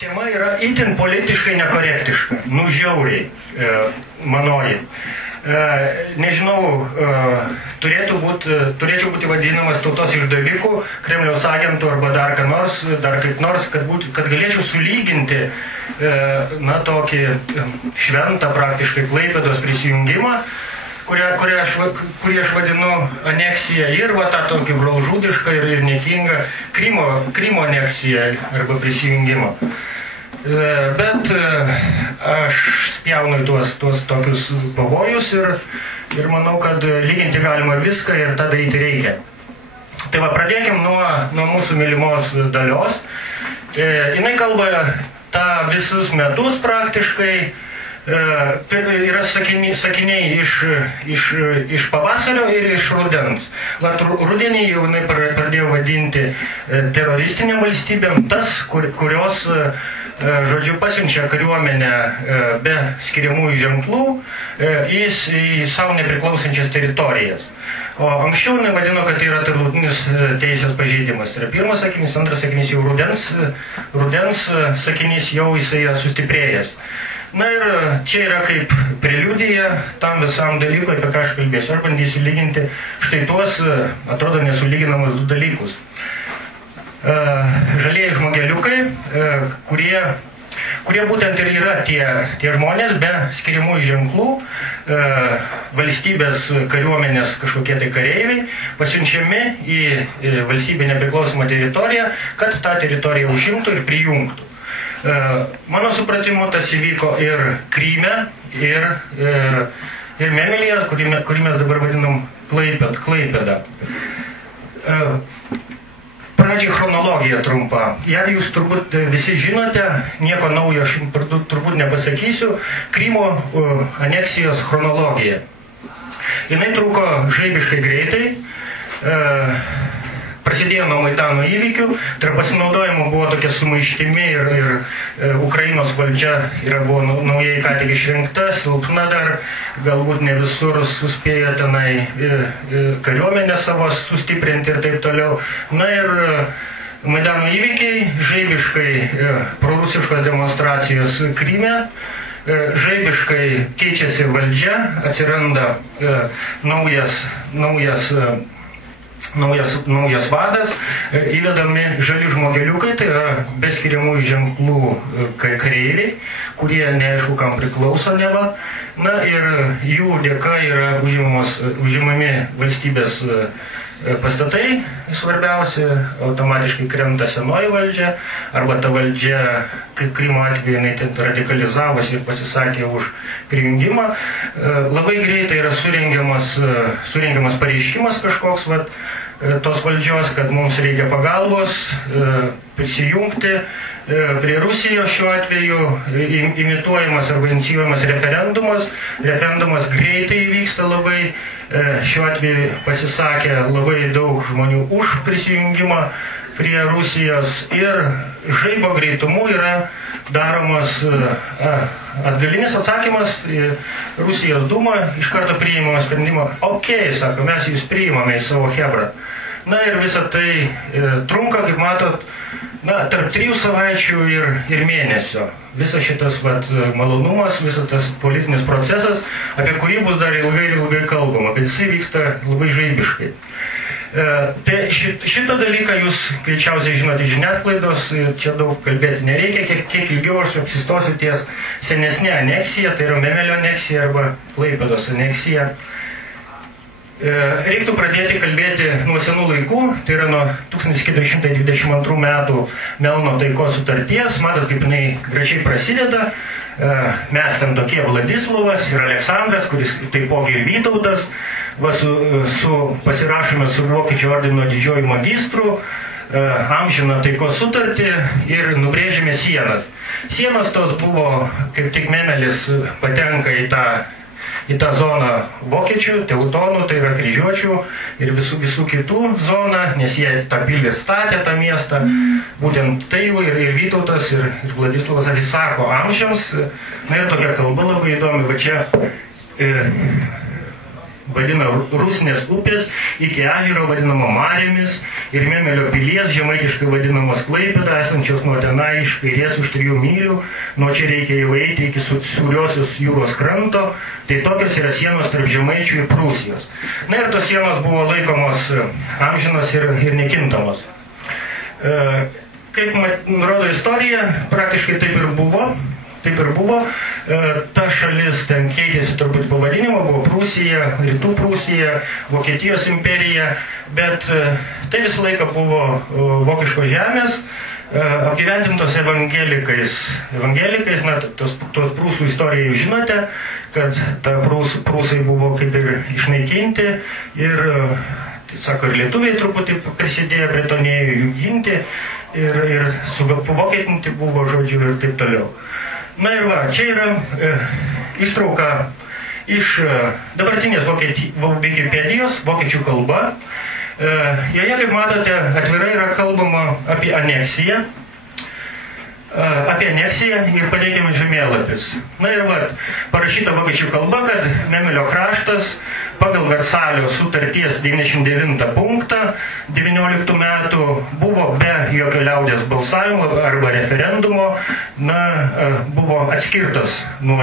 tema yra itin politiškai nekorektiška, žiauriai, manoji. Nežinau, turėčiau būti vadinamas tautos išdavikų, Kremliaus agentų arba dar kaip nors, kad galėčiau sulyginti tokį šventą praktiškai Klaipėdos prisijungimą, kurį aš vadinu aneksija, ir tą tokį brolžudišką ir niekingą Krymo aneksiją arba prisijungimą. Bet aš spjaunu į tuos tokius pavojus ir manau, kad lyginti galima viską ir tą daryti reikia. Tai pradėkim nuo mūsų mylimos Dalios. Jinai kalba tą visus metus praktiškai, yra sakiniai iš pavasario ir iš rudens. Rudenį jau jinai pradėjo vadinti teroristinėm valstybėm tas, kurios pasiunčia kariuomenę be skiriamųjų ženklų į savo nepriklausančias teritorijas. O anksčiau jinai vadino, kad tai yra tarptautinis teisės pažeidimas. Tai yra pirmas sakinys, antras sakinys jau rudens sakinys jau jisai yra sustiprėjęs. Na ir čia yra kaip preliudija tam visam dalykui, apie ką aš kalbėsiu. Aš bandysiu lyginti štai tuos, atrodo, nesulyginamus du dalykus. Žalieji žmogeliukai, kurie būtent ir yra tie žmonės be skiriamųjų ženklų, valstybės kariuomenės kažkokie tai kareiviai, pasiunčiami į valstybę nepriklausomą teritoriją, kad tą teritoriją užimtų ir prijungtų. Mano supratimu, tas įvyko ir Kryme, ir Memelyje, kurį mes dabar vadinam Klaipėda. Pradžiai chronologija trumpa. Jei jūs turbūt visi žinote, nieko naujo aš turbūt nepasakysiu, Krymo aneksijos chronologija. Jinai truko žaibiškai greitai, prasidėjo nuo Maidano įvykių, tarp pasinaudojimo buvo tokia sumaištimi ir Ukrainos valdžia buvo naujai ką tik išrinkta, silpna dar, galbūt ne visur suspėjo tenai kariuomenę savo sustiprinti ir taip toliau. Na ir Maidano įvykiai, žaibiškai prorusiškos demonstracijos Kryme, žaibiškai keičiasi valdžia, atsiranda naujas vadas, įvedami žali žmogeliukai, tai yra be skiriamųjų ženklų kareiviai, kurie neaišku kam priklauso neva. Na ir jų dėka yra užimami valstybės pastatai, svarbiausia, automatiškai krenta senoji valdžia, arba ta valdžia, kaip Krymo atveju, jinai radikalizavosi ir pasisakė už prijungimą. Labai greitai yra surengiamas pareiškimas kažkoks tos valdžios, kad mums reikia pagalbos, prisijungti prie Rusijos šiuo atveju, imituojamas arba inicijuojamas referendumas. Referendumas greitai vyksta labai, šiuo atveju pasisakė labai daug žmonių už prisijungimą prie Rusijos ir žaibo greitumu yra daromas atgalinis atsakymas į Rusijos dūmą, iš karto priimama sprendimą, sako, mes jūs priimame į savo chebrą. Na ir visą tai trunka, kaip matot, tarp 3 savaičių ir mėnesio. Visas šitas malonumas, visas tas politinis procesas, apie kurį bus dar ilgai kalbama, bet jisai vyksta labai žaibiškai. Tai šitą dalyką jūs greičiausiai žinote žiniasklaidos, čia daug kalbėti nereikia, kiek ilgiau aš apsistosiu ties senesnė aneksija, tai yra Memelio aneksija arba Klaipėdos aneksija. Reiktų pradėti kalbėti nuo senų laikų, tai yra nuo 1422 metų Melno taikos sutarties. Matot, kaip jinai gražiai prasideda. Mes ten tokie Vladislovas ir Aleksandras, kuris taipogi ir Vytautas, pasirašome su Vokiečių ordino didžiuoju magistru, amžiną taikos sutartį ir nubrėžėme sienas. Sienos tos buvo, kaip tik Memelis patenka į tą zoną vokiečių, teutonų, tai yra kryžiuočių ir visų kitų zoną, nes jie tą pilį statė, tą miestą. Būtent tai jau ir Vytautas, ir Vladislovas atsisako amžiams. Na ir tokia kalba labai įdomi, va čia vadina Rusnės upės, iki ežero vadinama Marėmis ir Memelio pilies, žemaitiškai vadinamos Klaipėda, esančios nuo tenai iš kairės už 3 mylių, nuo čia reikia jau eiti iki Sūriosios jūros kranto, tai tokios yra sienos tarp Žemaičių ir Prūsijos. Na ir tos sienos buvo laikomos amžinos ir nekintamos. Kaip rodo istorija, praktiškai taip ir buvo. Ta šalis ten keitėsi turbūt pavadinimo, buvo Prūsija, Rytų Prūsija, Vokietijos imperija, bet tai visą laiką buvo vokiškos žemės, apgyventintos evangelikais. Na, tos prūsų istoriją jūs žinote, kad prūsai buvo kaip ir išnaikinti ir, tai sako, ir lietuviai truputį prisidėjo prie to, neėjo jų ginti ir suvokietinti buvo, žodžiu, ir taip toliau. Na ir va, čia yra ištrauka iš dabartinės Wikipedijos, vokiečių kalba. Joje, kaip matote, atvirai yra kalbama apie aneksiją. Ir pateikiamas žemėlapis. Na ir va, parašyta vokiečių kalba, kad Memelio kraštas pagal Versalio sutarties 99 punktą 19 metų buvo be jokio liaudės balsavimo arba referendumo, buvo atskirtas nuo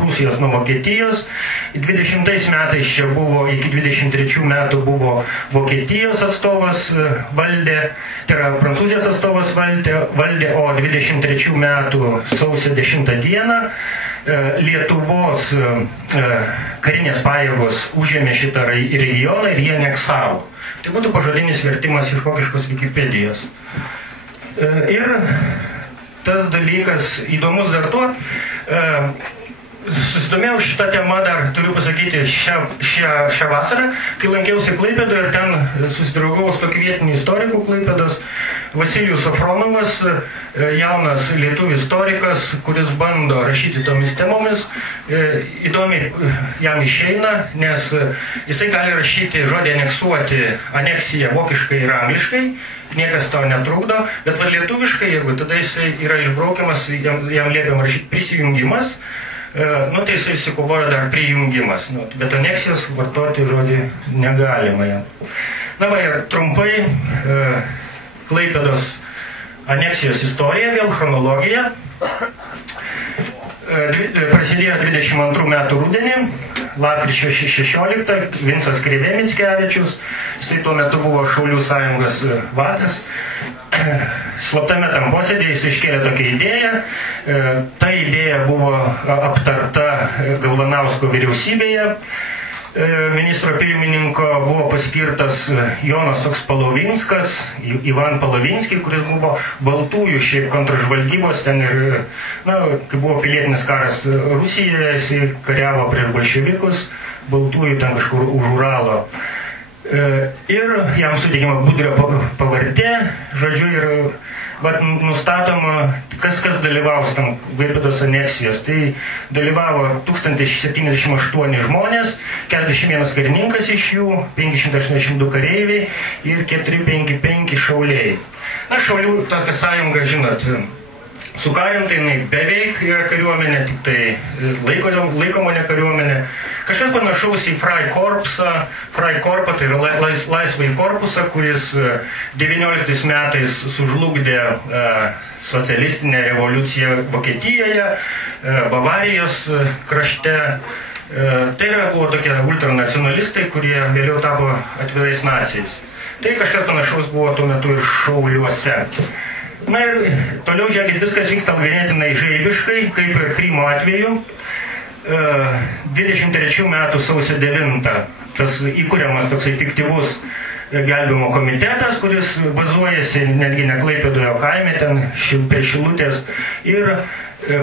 Prūsijos, nuo Vokietijos. 20 metais čia buvo, iki 23 metų buvo Vokietijos atstovas valdė, tai yra Prancūzijos atstovas valdė, o 23 metų sausio 10 dieną Lietuvos karinės pajėgos užėmė šitą regioną ir jie aneksavo. Tai būtų pažodinis vertimas iš vokiškos Wikipedijos. Ir tas dalykas įdomus dar tuo, susidomėjau šitą temą dar, turiu pasakyti, šią vasarą, kai lankiausi Klaipėdoje ir ten susidraugau su tokiu vietiniu istoriku Klaipėdos, Vasilijus Safronovas, jaunas lietuvių istorikas, kuris bando rašyti tomis temomis. Įdomiai jam išeina, nes jisai gali rašyti žodį aneksuoti, aneksiją vokiškai ir angliškai, niekas to netrukdo, bet lietuviškai, jeigu tada jisai yra išbraukiamas, jam liepiama rašyti prisijungimas, tai jisai įsikovojo dar prijungimas, bet aneksijos vartoti žodį negalima jam. Na va, ir trumpai Klaipėdos aneksijos istorija, vėl chronologija. Prasidėjo 22 metų rudenį, lapkričio 16, Vincas Krėvė Mickevičius, jisai tuo metu buvo Šaulių sąjungos vadas. Slaptame tam posėdėje jis iškėlė tokią idėją. Ta idėja buvo aptarta Galvanausko vyriausybėje. Ministro pirmininko buvo paskirtas Jonas toks Palovinskas, Ivan Palovinski, kuris buvo baltųjų šiaip kontražvalgybos, ten ir, kai buvo pilietinis karas Rusijoje, jisai kariavo prieš bolševikus, baltųjų ten kažkur už Uralo. Ir jam suteikima Budrio pavardė, žodžiu, ir nustatoma, kas dalyvaus tam Klaipėdos aneksijos. Tai dalyvavo 1078 žmonės, 41 karininkas iš jų, 582 kareiviai ir 455 šauliai. Na, Šaulių tokia sąjunga, žinot, sukarinta, jinai beveik yra kariuomenė, tik tai laikoma ne kariuomenė. Kažkas panašaus į Freikorpą, tai yra laisvąjį korpusą, kuris 19 metais sužlugdė socialistinę revoliuciją Vokietijoje, Bavarijos krašte. Tai buvo tokie ultranacionalistai, kurie vėliau tapo atvirais naciais. Tai kažkas panašaus buvo tuo metu ir Šauliuose. Na ir toliau, žiūrėkit, viskas vyksta ganėtinai žaibiškai, kaip ir Krymo atveju. 23 metų sausio 9 tas įkuriamas toksai fiktyvus gelbėjimo komitetas, kuris bazuojasi netgi ne Klaipėdoje, o kaime, ten prie Šilutės, ir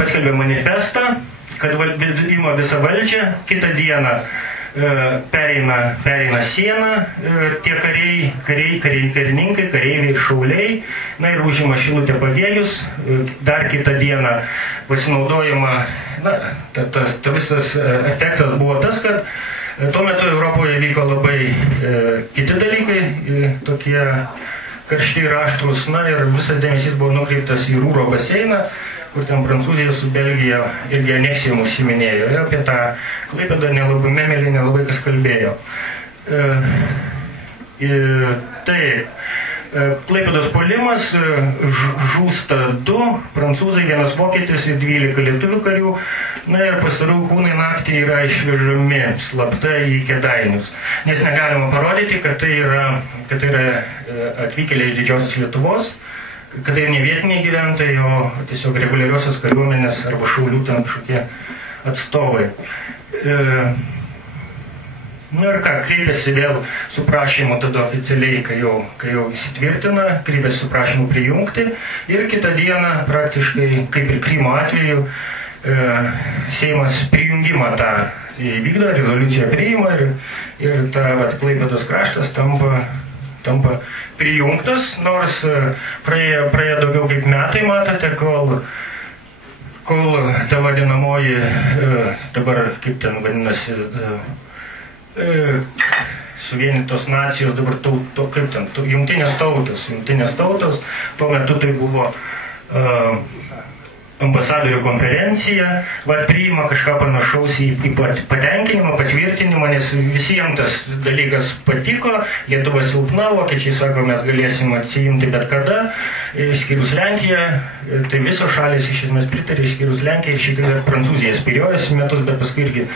paskelbė manifestą, kad ima visą valdžią. Kitą dieną pereina sieną tie karininkai, kareiviai ir šauliai, na ir užima Šilutę Pagėgius. Dar kitą dieną pasinaudojama, ta visas efektas buvo tas, kad tuo metu Europoje vyko labai kiti dalykai, tokie karšti ir aštrus, na ir visas dėmesys buvo nukreiptas į Rūro baseiną, kur ten Prancūzija su Belgija irgi aneksijom užsiminėjo. Ir apie tą Klaipėdą nelabai Memelį nelabai kas kalbėjo. Taip. Klaipėdos puolimas, žūsta 2 prancūzai, 1 vokietis ir 12 lietuvių karių. Na ir pastarųjų kūnai naktį yra išvežami slapta į Kėdainius. Nes negalima parodyti, kad tai yra atvykėliai iš Didžiosios Lietuvos, kad tai ne vietiniai gyventojai, o tiesiog reguliariosios kariuomenės arba šaulių ten kažkokie atstovai. Na ir ką, kreipėsi vėl su prašymu tada oficialiai, kai jau įsitvirtina, kreipėsi su prašymu prijungti ir kitą dieną praktiškai, kaip ir Krymo atveju, Seimas prijungimą tą įvykdo, rezoliuciją priima ir ta Klaipėdos kraštas tampa prijungtas, nors praėjo daugiau kaip metai, matote, kol ta vadinamoji, dabar kaip ten vadinasi, suvienytos nacijos, dabar kaip ten, jungtinės tautos, tuo metu tai buvo ambasadorių konferencija, priima kažką panašaus į patenkinimą, patvirtinimą, nes visiems tas dalykas patiko, Lietuva silpna, vokiečiai sako, mes galėsim atsiimti bet kada, išskyrus Lenkiją, tai visos šalys iš esmės pritarė, išskyrus Lenkiją ir šitai Prancūzija spyriojosi metus, bet paskui irgi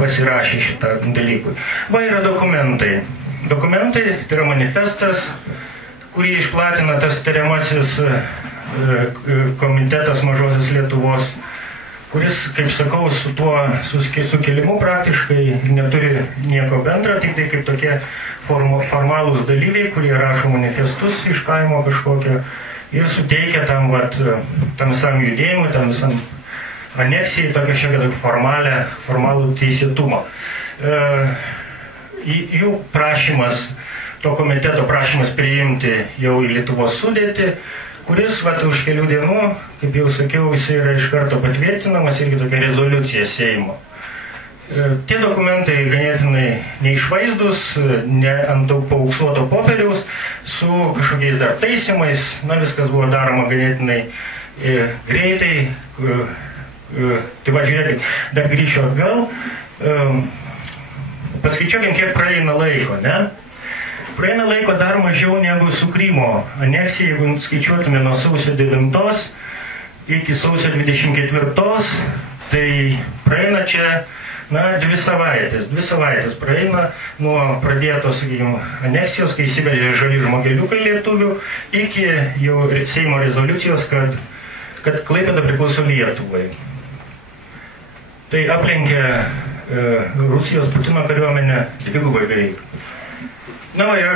pasirašė šitą dalykui. Yra dokumentai. Dokumentai, tai yra manifestas, kurį išplatina tas tariamasis komitetas Mažosios Lietuvos, kuris, kaip sakau, su tuo sukilimu praktiškai neturi nieko bendra, tik tai kaip tokie formalūs dalyviai, kurie rašo manifestus iš kaimo kažkokio ir suteikia tam visam judėjimui, tam visam aneksijai tokia šiek tiek formalų teisėtumą. Jų prašymas, to komiteto prašymas priimti jau į Lietuvos sudėtį, kuris už kelių dienų, kaip jau sakiau, jis yra iš karto patvirtinamas, irgi tokia rezoliucija Seimo. Tie dokumentai ganėtinai neišvaizdus, ne ant daug paauksuoto popieriaus, su kažkokiais dar taisymais, viskas buvo daroma ganėtinai greitai. Tai žiūrėkit, dar grįšiu atgal, paskaičiuokim, kiek praeina laiko, ne? Praeina laiko dar mažiau negu su Krymo aneksija, jeigu skaičiuotume nuo sausio 9 iki sausio 24, tai praeina čia, 2 savaitės. 2 savaitės praeina nuo pradėtos, sakykime, aneksijos, kai įsiveržė žali žmogeliukai lietuvių, iki jau Seimo rezoliucijos, kad Klaipėda priklauso Lietuvai. Tai aplenkė Rusijos Putino kariuomenę dvigubai beveik. Yra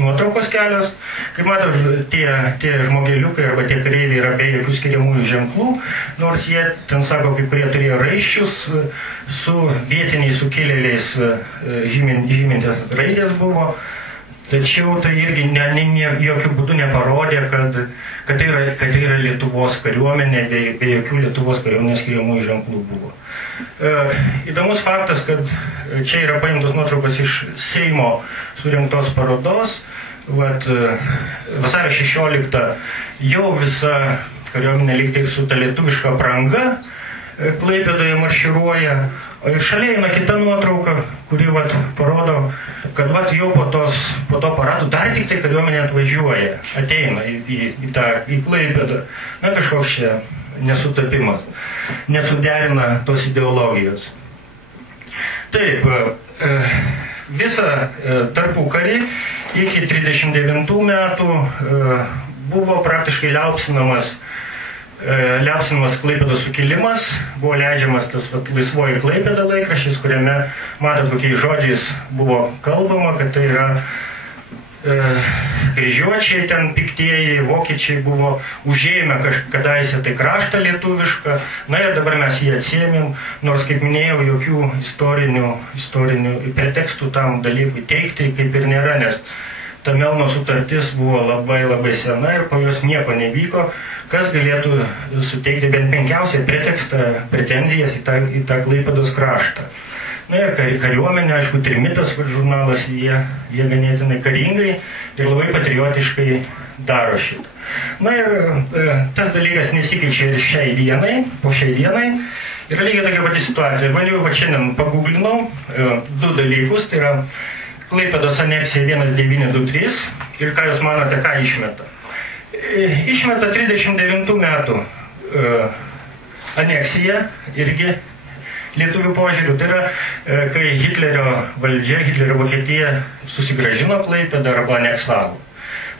nuotraukos kelios, kaip matot, tie žmogeliukai arba tie kareiviai yra be jokių skiriamųjų ženklų, nors jie, ten sako, kai kurie turėjo raiščius su vietiniais sukilėliais žymintis raidės buvo, tačiau tai irgi jokių būdų neparodė, kad tai yra Lietuvos kariuomenė, be jokių Lietuvos kariuomenės skiriamųjų ženklų buvo. Įdomus faktas, kad čia yra paimtos nuotraukos iš Seimo surinktos parodos. Vasario 16 jau visa kariuomenė lyg tai su ta lietuviška apranga Klaipėdoje marširuoja. Ir šalia eina kita nuotrauka, kuri parodo, kad jau po to paradų dar tik tai kariuomenė atvažiuoja, ateina į Klaipėdą. Kažkoks čia nesutapimas, nesuderina tos ideologijos. Taip, visą tarpukarį iki 39 metų buvo praktiškai liaupsinamas Klaipėdos sukilimas, buvo leidžiamas tas Laisvoji Klaipėda laikraštis, kuriame, matot, kokiais žodžiais buvo kalbama, kad tai yra kryžiuočiai ten piktieji, vokiečiai buvo užėjome kadaise tai kraštą lietuvišką, ir dabar mes jį atsiėmėm, nors, kaip minėjau, jokių istorinių pretekstų tam dalykui teikti kaip ir nėra, nes ta Melno sutartis buvo labai labai sena ir po jos nieko nevyko, kas galėtų suteikti bent menkiausią pretekstą, pretenzijas į tą Klaipėdos kraštą. Na ir kariuomenė, aišku, Trimitas žurnalas, jie ganėtinai karingai ir labai patriotiškai daro šitą. Na ir tas dalykas nesikeičia ir šiai dienai, po šiai dienai. Yra lygiai tokia pati situacija. Bandžiau, va šiandien paguglinau du dalykus, tai yra Klaipėdos aneksija 1923 ir ką jūs manote, ką išmeta. Išmeta 39 metų aneksija irgi lietuvių požiūrių. Tai yra, kai Hitlerio valdžia, Hitlerio Vokietija susigrąžino Klaipėdą arba aneksavo.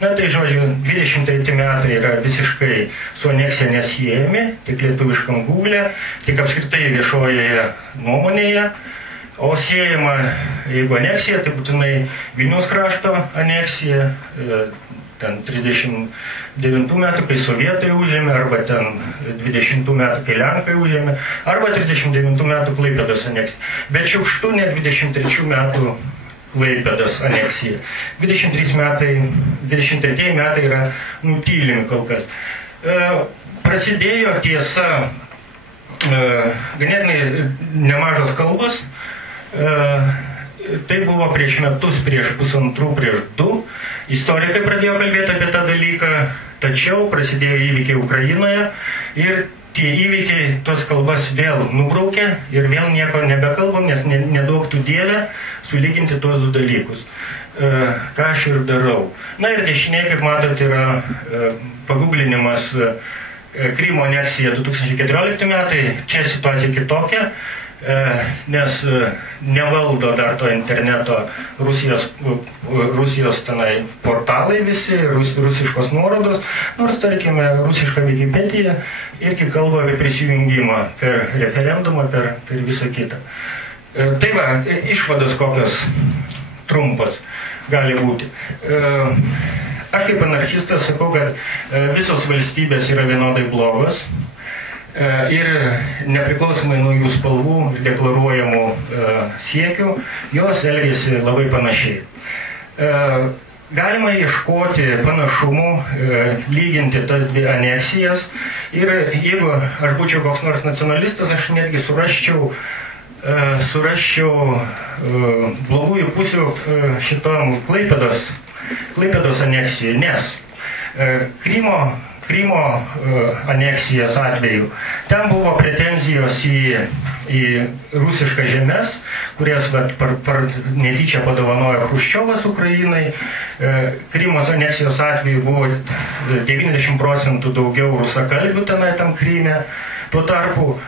Na tai žodžiu, 23 metai yra visiškai su aneksija nesiejami, tik lietuviškam Google, tik apskritai viešojoje nuomonėje, o siejama, jeigu aneksija, tai būtinai Vilniaus krašto aneksija, ten 39 metų, kai sovietai užėmė, arba ten 20 metų, kai lenkai užėmė, arba 39 metų Klaipėdos aneksija. Bet šiukštų ne 23 metų Klaipėdos aneksija. 23 metai yra nutylimi kol kas. Prasidėjo tiesa ganėtinai nemažos kalbos. Tai buvo prieš metus, prieš pusantrų, prieš 2. Istorikai pradėjo kalbėti apie tą dalyką, tačiau prasidėjo įvykiai Ukrainoje ir tie įvykiai tos kalbas vėl nubraukė ir vėl nieko nebekalbam, nes nedaug tų dievė sulyginti tuos du dalykus. Ką aš ir darau. Na ir dešinė, kaip matot, yra paguglinimas Krymo aneksija 2014 metai. Čia situacija kitokia, nes nevaldo dar to interneto Rusijos tenai portalai visi, rusiškos nuorodos, nors, tarkime, rusiška Wikipedija irgi kalba apie prisijungimą per referendumą, per visą kitą. Tai va, išvados kokios trumpos gali būti. Aš kaip anarchistas sakau, kad visos valstybės yra vienodai blogos ir nepriklausomai nuo jų spalvų ir deklaruojamų siekių, jos elgiasi labai panašiai. Galima ieškoti panašumų, lyginti tas dvi aneksijas ir jeigu aš būčiau koks nors nacionalistas, aš netgi surasčiau blogųjų pusių šitom Klaipėdos aneksijai, nes Krymo aneksijos atveju ten buvo pretenzijos į rusiškas žemes, kurias netyčia padovanojo Chruščiovas Ukrainai. Krymo aneksijos atveju buvo 90% daugiau rusakalbių tenai tam Kryme. Tuo tarpu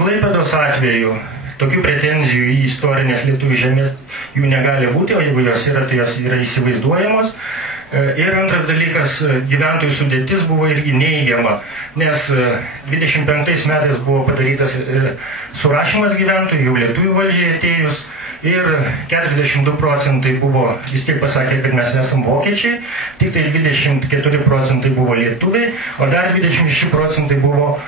Klaipėdos atveju tokių pretenzijų į istorinės lietuvių žemės jų negali būti, o jeigu jos yra, tai jos yra įsivaizduojamos. Ir antras dalykas, gyventojų sudėtis buvo irgi neįgiama, nes 25 metais buvo padarytas surašymas gyventojų, jau lietuvių valdžiai atėjus, ir 42% buvo, vis tiek pasakė, kad mes esam vokiečiai, tik tai 24% buvo lietuviai, o dar 26% buvo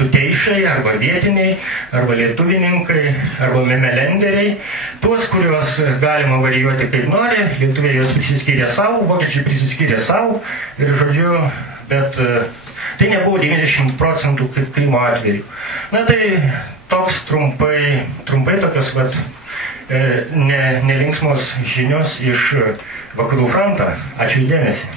tuteišai, arba vietiniai, arba lietuvininkai, arba memelenderiai. Tuos, kuriuos galima varijuoti kaip nori, lietuviai juos prisiskyrė savo, vokiečiai prisiskyrė savo, ir žodžiu, bet tai nebuvo 90% kaip Krymo atveju. Na tai toks trumpai tokios nelinksmos žinios iš Vakarų fronto. Ačiū dėmesį.